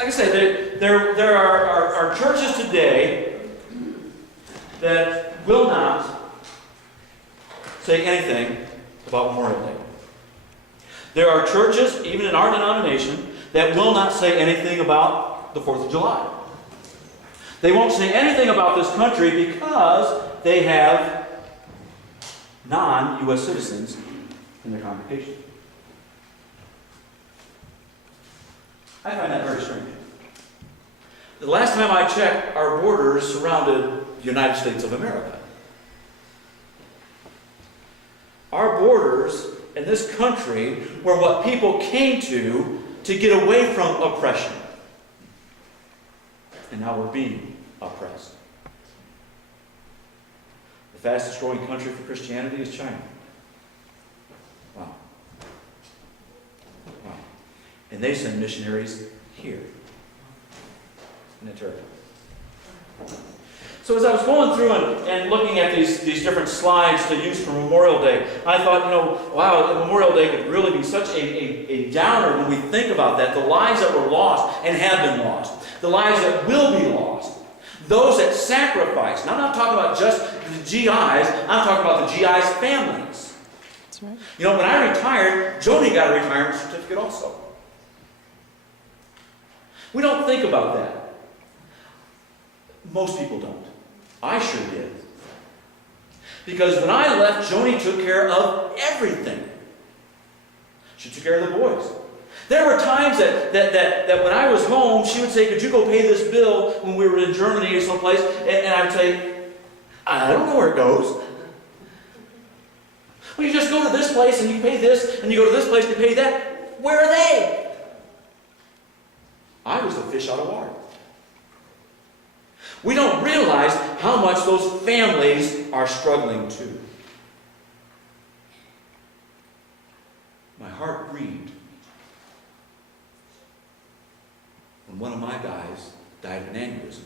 like I said, there are churches today that will not say anything about Memorial Day. There are churches, even in our denomination, that will not say anything about the 4th of July. They won't say anything about this country because they have non-U.S. citizens in their congregation. I find that very strange. The last time I checked, our borders surrounded the United States of America. Our borders in this country were what people came to get away from oppression. And now we're being oppressed. The fastest growing country for Christianity is China. Wow. Wow. And they send missionaries here. Isn't it terrible? So as I was going through and looking at these different slides to use for Memorial Day, I thought, wow, Memorial Day could really be such a downer when we think about that. The lives that were lost and have been lost. The lives that will be lost. Those that sacrificed. Now, I'm not talking about just the GIs. I'm talking about the GIs' families. That's right. When I retired, Joni got a retirement certificate also. We don't think about that. Most people don't. I sure did. Because when I left, Joni took care of everything. She took care of the boys. There were times that when I was home, she would say, could you go pay this bill when we were in Germany or someplace? And I would say, I don't know where it goes. Well, you just go to this place and you pay this, and you go to this place to pay that. Where are they? I was the fish out of water. We don't realize how much those families are struggling too. My heart grieved when one of my guys died of an aneurysm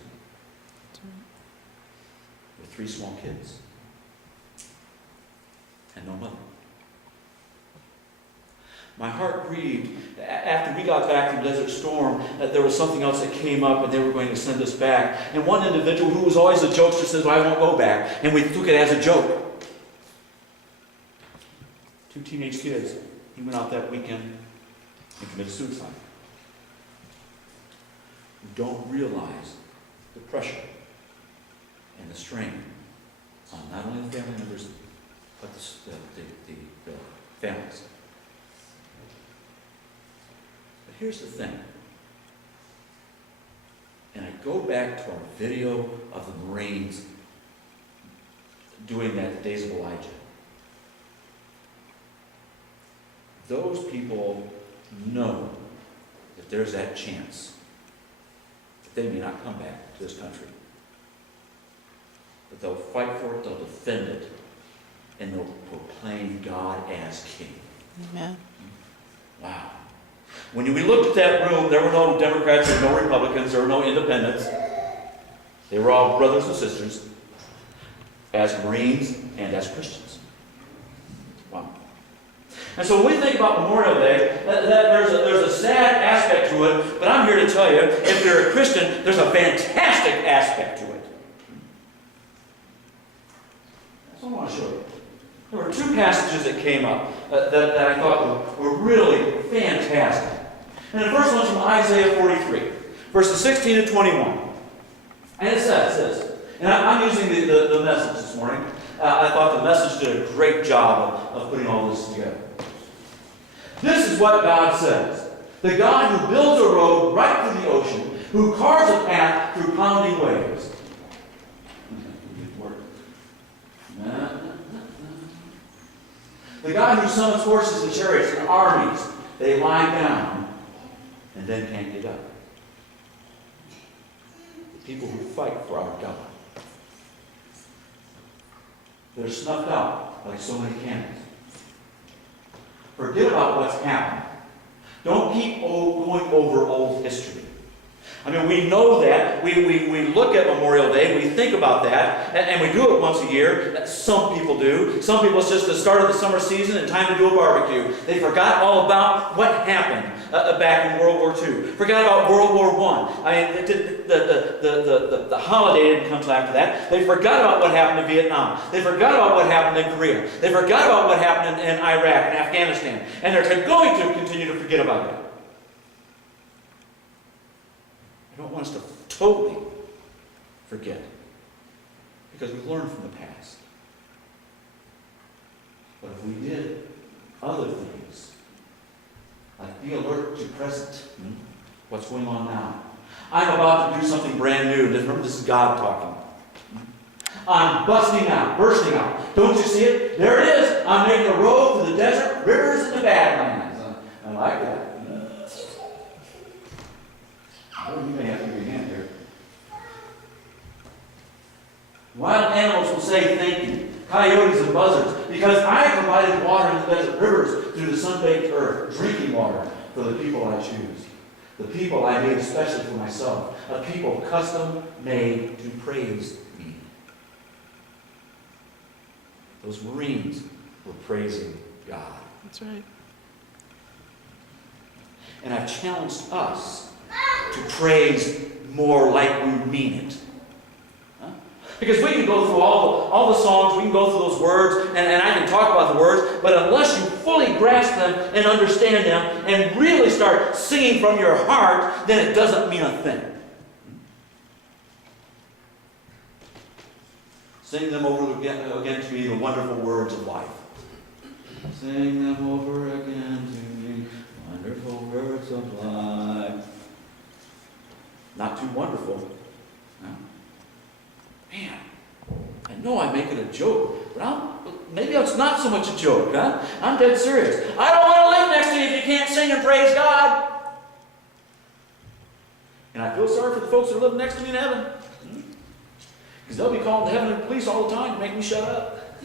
with 3 small kids and no mother. My heart grieved after we got back from Desert Storm that there was something else that came up and they were going to send us back. And one individual who was always a jokester says, well, I won't go back. And we took it as a joke. 2 teenage kids. He went out that weekend and committed suicide. We don't realize the pressure and the strain on not only the family members, but the families. But here's the thing. And I go back to our video of the Marines doing that Days of Elijah. Those people know that there's that chance that they may not come back to this country. But they'll fight for it, they'll defend it, and they'll proclaim God as King. Amen. Wow. When we looked at that room, there were no Democrats, there were no Republicans, there were no independents. They were all brothers and sisters, as Marines and as Christians. Wow. And so when we think about Memorial Day, there's a sad aspect to it, but I'm here to tell you, if you're a Christian, there's a fantastic aspect to it. That's what I want to show you. There were 2 passages that came up that I thought were really fantastic. And the first one's from Isaiah 43, verses 16 to 21. And it says this, and I'm using the message this morning. I thought the message did a great job of putting all this together. This is what God says. The God who builds a road right through the ocean, who carves a path through pounding waves. The God who summons horses and chariots and armies, they lie down and then can't get up. The people who fight for our God. They're snuffed out like so many candles. Forget about what's happened. Don't keep going over old history. I mean, we know that. We look at Memorial Day, we think about that, and we do it once a year. Some people do. Some people, it's just the start of the summer season and time to do a barbecue. They forgot all about what happened back in World War II. Forgot about World War I. I mean, the holiday didn't come until after that. They forgot about what happened in Vietnam. They forgot about what happened in Korea. They forgot about what happened in Iraq and Afghanistan. And they're going to continue to forget about it. I don't want us to totally forget, because we learn from the past. But if we did other things, like be alert to present, what's going on now. I'm about to do something brand new. Remember, this is God talking. I'm bursting out. Don't you see it? There it is. I'm making a road through the desert, rivers, and the badlands. I like that. Oh, you may have to give me a hand here. Wild animals will say thank you, coyotes and buzzards, because I provided water in the desert, rivers through the sun-baked earth, drinking water for the people I choose. The people I made especially for myself, a people custom-made to praise me. Those Marines were praising God. That's right. And I've challenged us to praise more like we mean it. Huh? Because we can go through all the songs, we can go through those words, and I can talk about the words, but unless you fully grasp them and understand them and really start singing from your heart, then it doesn't mean a thing. Sing them over again to me, the wonderful words of life. Sing them over again to me, wonderful words of life. Not too wonderful. No. Man, I know I make it a joke, but maybe it's not so much a joke, huh? I'm dead serious. I don't want to live next to you if you can't sing and praise God. And I feel sorry for the folks that are living next to me in heaven. Because they'll be calling the heavenly police all the time to make me shut up.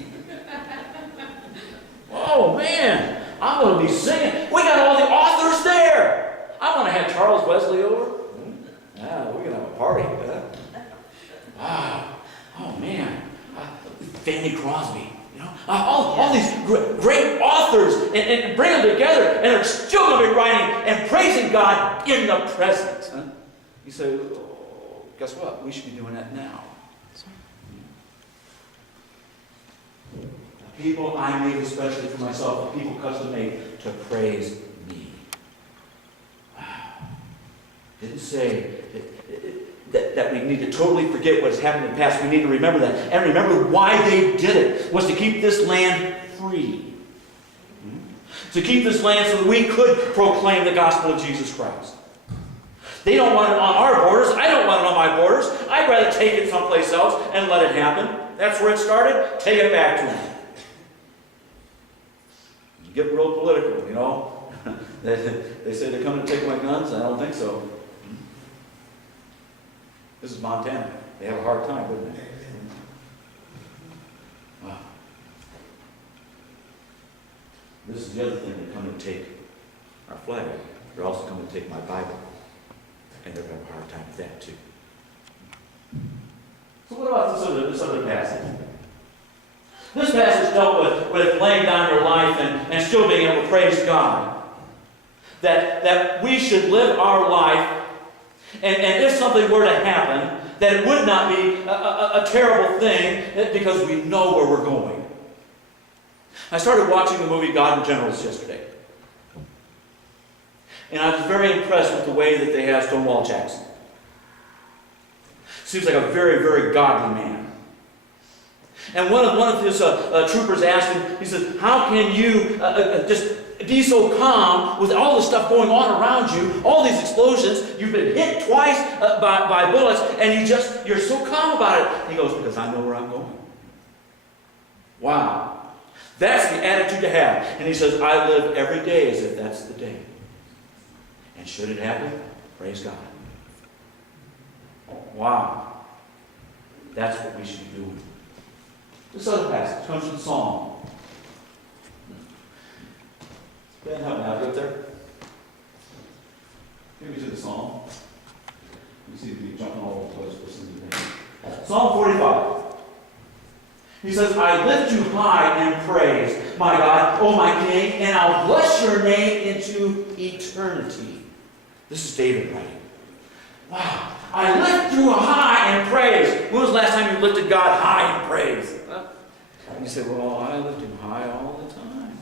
Oh, man, I'm going to be singing. We got all the authors there. I want to have Charles Wesley over. Yeah, we're going to have a party. Huh? Wow. Oh, man. Fanny Crosby. You know, all these great authors, and bring them together, and they're still going to be writing and praising God in the present. Huh? You say, oh, guess what? We should be doing that now. The people I made especially for myself, the people custom made to praise me. Wow. Didn't say that we need to totally forget what has happened in the past. We need to remember that. And remember why they did it, was to keep this land free. To keep this land so that we could proclaim the gospel of Jesus Christ. They don't want it on our borders. I don't want it on my borders. I'd rather take it someplace else and let it happen. That's where it started. Take it back to them. Get real political, you know. They say they're coming to take my guns. I don't think so. This is Montana. They have a hard time, wouldn't they? Wow. This is the other thing. They're coming to take our flag. They're also coming to take my Bible. And they're going to have a hard time with that, too. So what about this other passage? This passage dealt with laying down your life and still being able to praise God. That we should live our life, and if something were to happen, that it would not be a terrible thing because we know where we're going. I started watching the movie God and Generals yesterday. And I was very impressed with the way that they have Stonewall Jackson. Seems like a very, very godly man. And one of his troopers asked him, he said, how can you just be so calm with all the stuff going on around you, all these explosions, you've been hit twice by bullets, and you're so calm about it. He goes, because I know where I'm going. Wow. That's the attitude to have. And he says, I live every day as if that's the day. And should it happen, praise God. Wow. That's what we should be doing. This other passage comes from Psalm. Ben, help me out. You up there? Give me to the Psalm. You seem to be jumping all over the place listening to me. Psalm 45. He says, I lift you high in praise, my God, O my King, and I'll bless your name into eternity. This is David writing. Wow. I lift you high in praise. When was the last time you lifted God high in praise? And you say, well, I lift him high all the time.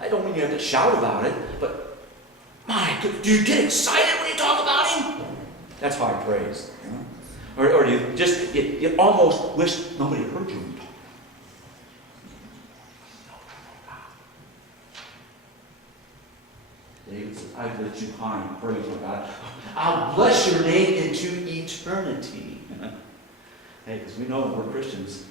I don't mean you have to shout about it, but my, do you get excited when you talk about him? That's high praise. You know? Or do you just, you almost wish nobody heard you when you talk. David says, I lift you high in praise, my God. I'll bless your name into eternity. Hey, because we know that we're Christians.